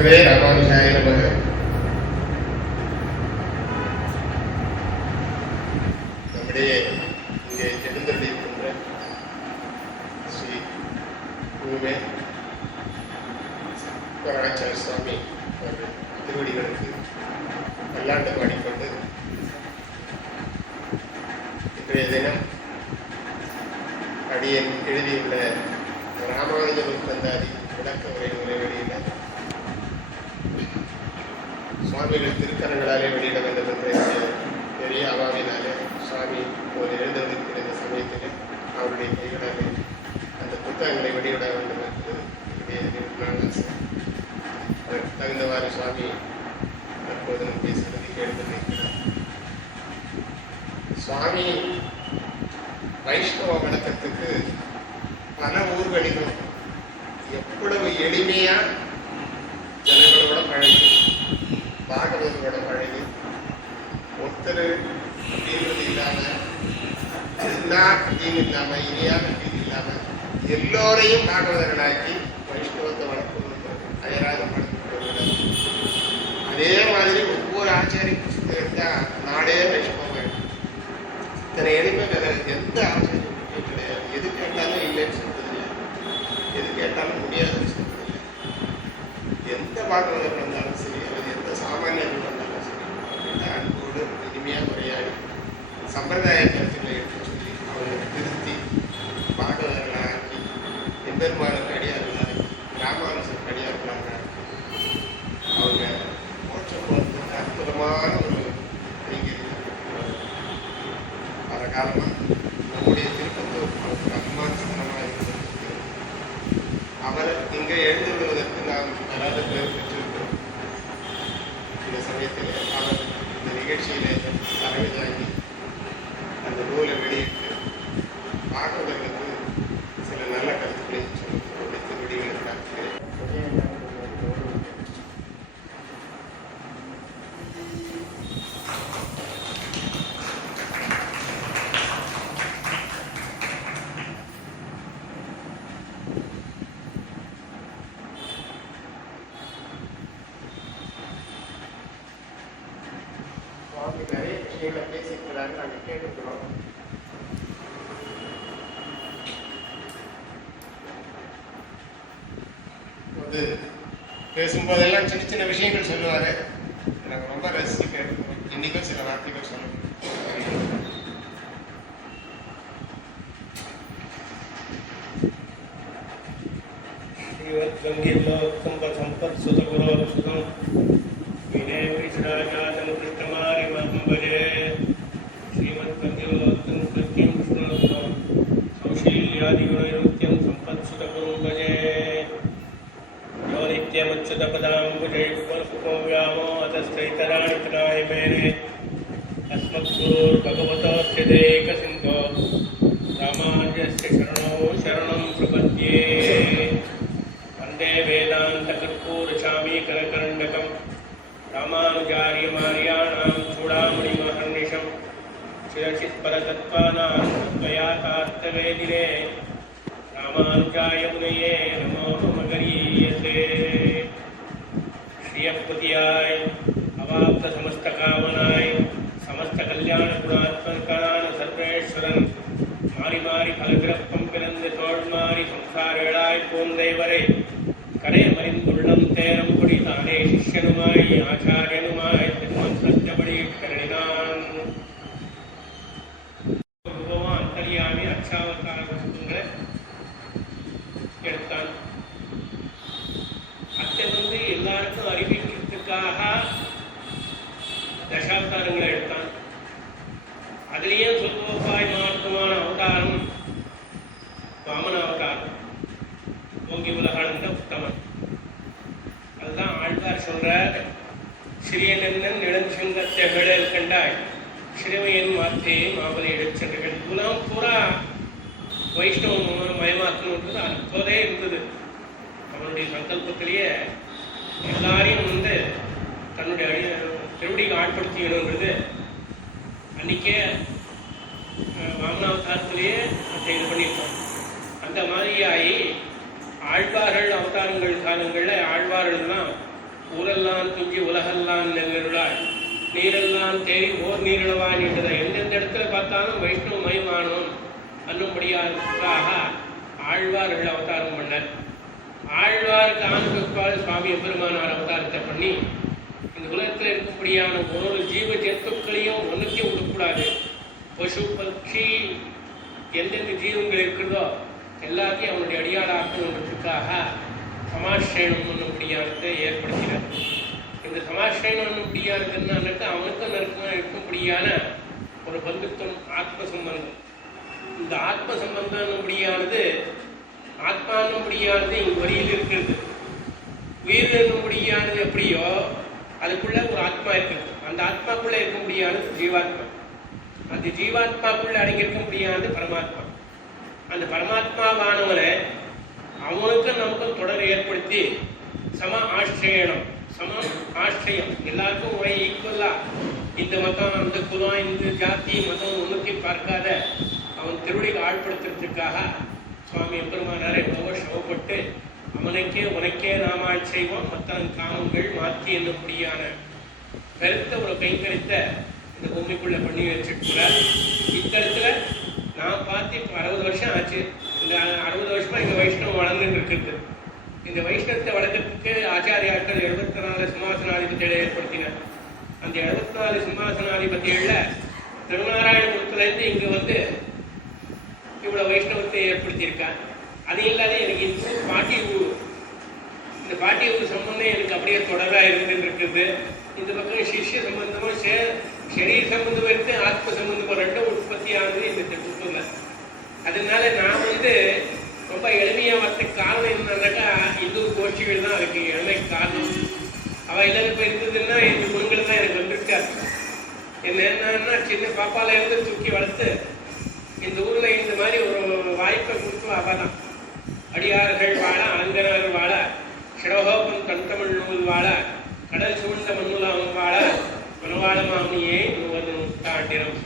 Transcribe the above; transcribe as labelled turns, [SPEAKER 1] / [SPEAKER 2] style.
[SPEAKER 1] சிவரே ராமானுஜாய நமக நம்முடைய இங்கே எழுந்தருளியிருக்கின்ற ஸ்ரீ பூமே சுவாமி அவர்கள் திருவடிகளுக்கு பல்லாண்டு பாடிக்கொண்டு இன்றைய தினம் அடியன் எழுதியுள்ள ராமானுஜ நூற்றந்தாதி விளக்க உரை உரைவெளியில சுவாமிகள் திருக்கரங்களாலே வெளியிட வேண்டும் என்ற பெரிய அவாவினாலே சுவாமி ஒரு எழுந்திருக்கிற இந்த சமயத்திலே அவருடைய கைகளாலே அந்த புத்தகங்களை வெளியிட வேண்டும் என்று நான் அதற்கு தகுந்தவாறு சுவாமி தற்போது நம்முடைய சன்னதிக்கு எழுந்திருக்கிறார் சுவாமி வைஷ்ணவ வணக்கத்துக்கு பல ஊர்களிலும் எவ்வளவு எளிமையா ஜனங்களோட பழகி பாகவதோட பழகி ஒருத்தர் அப்படின்றது இல்லாம எல்லா அப்படின்னு இல்லாம இனியான அப்படின்னு இல்லாமல் எல்லோரையும் பாகவதர்களாக்கி வைஷ்ணவத்தை வளர்க்கணும் அயராத வளர்க்கணும் அதே மாதிரி ஒவ்வொரு ஆச்சாரிய புஸ்தகம் நாடே வைஷ்ணவம் இத்தனை எளிமை வேற எந்த ஆச்சாரிய கிடையாது. எது கேட்டாலும் இல்லைன்னு சொல்றது இல்லை. எது கேட்டாலும் முடியாதுன்னு சொல்றது இல்லை. எந்த பாகவதர் சம்பிரதாய கருத்துக்களை எடுத்து சொல்லி அவர்களை திருத்தி பாகவதர்களை ஆக்கி எம்பெருமானுக்கு அடியார்களாக ராமானுஜருக்கு அடியார்களாக அவங்க மோட்சம் போகிறதுக்கு அற்புதமான ஒரு கைங்கரியம் பல காலமாக நம்முடைய திருப்பத்தூர் அவருக்கு அபிமானமாக அவர் இங்கே எழுந்துள்ளதற்கு நாம் அலாத பேர் பெற்றிருக்கிறோம். இந்த சமயத்தில் அவர் இந்த நிகழ்ச்சியிலே தலைமை தாங்கி அந்த நூலை வெளியிட்டு பாகவதற்கு சில நல்ல கருத்துக்களை சொல்லி அவருடைய திருவடிகளை பார்க்கிறேன் சுவாமி நிறைய விஷயங்களை பேசியிருக்கிறாங்க நாங்கள் கேட்டுக்கிறோம் வந்து பேசும்போதெல்லாம் சின்ன சின்ன விஷயங்கள் சொல்லுவார். எனக்கு ரொம்ப ரசித்து கேட்கணும் இன்றைக்கும் சில வார்த்தைகள் சொல்லணும்
[SPEAKER 2] గంగిల్లో కుంభ సంపత్ సుతగురు సుతం వినయ విచరాగా यो नित्यमुच्युतपदाम्बुजयुग्मसुखो व्यामोहतस्थैतराणि तनाय मेने अस्मद्गुरोर्भगवतोऽस्य देकसिन्धो रामान्यस्य शरणौ शरणं प्रपद्ये वन्दे वेदान्तकर्पूरचामीकरकर्णकं रामानुजार्यमार्याणां चूडामणिमहर्निशं शिरचित्परतत्त्वानां त्वयातार्थवेदिने रामानुजाय मुनये नमो मगरीयसे श्रियपतियाय अवाप्त समस्तकामनाय சிறியனன் நிலஞ்சங்கத்தை விழல் கண்டாய். சிறுமையின் மாத்தே மாவலி எடுச்சென்றுகள் உலகம் பூரா வைஷ்ணவ மயமாக்கணுன்றது அப்போதே இருந்தது அவனுடைய சங்கல்பத்திலேயே எல்லாரையும் வந்து தன்னுடைய அடி திருவடிக்கு ஆட்படுத்திக்கணுன்றது அன்னைக்கே வாமனாவதாரத்திலேயே அதை இது பண்ணியிருக்கோம் அந்த மாதிரியாகி ஆழ்வார்கள் அவதாரங்கள் காலங்களில் ஆழ்வார்கள்லாம் ஊரெல்லாம் துஞ்சி உலகெல்லாம் நெல்லருளாள் நீரெல்லாம் தேடி ஓர் நீரிழவான் என்றதை எந்தெந்த இடத்துல பார்த்தாலும் வைஷ்ணவ மயமானோம் அன்னும்படியாக ஆழ்வார்கள் அவதாரம் பண்ணார். ஆழ்வாருக்கு ஆண்பால் சுவாமி எம்பெருமானார் அவதாரத்தை பண்ணி இந்த உலகத்தில் இருக்கும்படியான ஒரு ஒரு ஜீவ ஜந்துக்களையும் ஒன்றுத்தையும் விடக்கூடாது. பசு பட்சி எந்தெந்த ஜீவங்கள் இருக்கிறதோ எல்லாத்தையும் அவனுடைய அடியாளாக்கணுன்றதுக்காக சமாஷேனம் என்னும்படியானதை ஏற்படுத்தினார் இந்த சமாஷ்ரயணம் என்னும்படியானது என்னன்னாக்கா அவனுக்கும் நறுக்கும் இருக்கும்படியான ஒரு பந்துத்துவம் ஆத்ம சம்பந்தம் இந்த ஆத்ம சம்பந்தம் ஆத்மானும்படியானது ஆத்மா என்னும்படியானது இங்கு வரியில் இருக்கிறது. உயிரினும்படியானது எப்படியோ அதுக்குள்ள ஒரு ஆத்மா இருக்குது அந்த ஆத்மாக்குள்ள இருக்க முடியாதது ஜீவாத்மா. அந்த ஜீவாத்மாக்குள்ள அடங்கியிருக்க முடியாதது பரமாத்மா. அந்த பரமாத்மாவானவனை அவனுக்கும் நமக்கும் தொடர் ஏற்படுத்தி சம ஆஷ்டயனம் சமம் ஆஷ்டயம் எல்லாருக்கும் ஒரே ஈக்குவலா இந்த மதம் அந்த குலம் இந்த ஜாதி மதம் ஒன்றுத்தி பார்க்காத அவன் திருவடியில் ஆட்படுத்துறதுக்காக சுவாமி பெருமானார் எவ்வளவோ சிரமப்பட்டு அவனுக்கே உனக்கே நாம ஆள் செய்வோம் மத்தன் காமங்கள் மாற்றி என்னும்படியான கருத்த ஒரு கைங்கரித்த இந்த பூமிக்குள்ள பண்ணி வச்சிருக்கிறார். இத்தரத்துல நான் பார்த்து இப்போ அறுபது வருஷம் ஆச்சு. இந்த அறுபது வருஷமா இந்த வைஷ்ணவம் வளர்ந்துட்டு இருக்குது. இந்த வைஷ்ணவத்தை வளர்க்கறதுக்கு ஆச்சாரியாக்கள் எழுபத்தி நாலு சிம்மாசனாதிபதிகளை ஏற்படுத்தினார். அந்த எழுபத்தி நாலு சிம்மாசனாதிபதிகள்ல திருநாராயணபுரத்துல இருந்து இங்க வந்து இவ்வளவு வைஷ்ணவத்தை ஏற்படுத்தியிருக்கார். அது இல்லாத எனக்கு இந்த பாட்டி ஊர் இந்த பாட்டி ஊர் சம்பந்தம் எனக்கு அப்படியே தொடராக இருந்துட்டு இருக்குது இந்த பக்கம் சிஷ்ய சம்பந்தமும் சே- சரீர சம்பந்தமும் இருக்கு ஆத்ம சம்பந்தமும் ரெண்டும் உற்பத்தி ஆனது இந்த குடும்பத்தில் அதனால நான் வந்து ரொம்ப எளிமையா வரத்துக்கு காரணம் என்னன்னாக்கா இந்து கோஷ்டிகள் தான் அதுக்கு எளிமைக்கு காரணம். அவள் இல்லாத போய் இருந்ததுன்னா இந்த குணங்கள் தான் எனக்கு வந்திருக்காரு என்ன என்னன்னா சின்ன பாப்பால இருந்து தூக்கி வளர்த்து இந்த ஊர்ல இந்த மாதிரி ஒரு வாய்ப்பை கொடுத்து அவதான் அடியார்கள் வாழ ஆங்கனார் வாழ சிரோகோபம் கண்தமிழ் நூல் வாழ கடல் சூழ்ந்த மண்ணுலாம் வாழ மனவாள மாமியே நுவது தாண்டினம்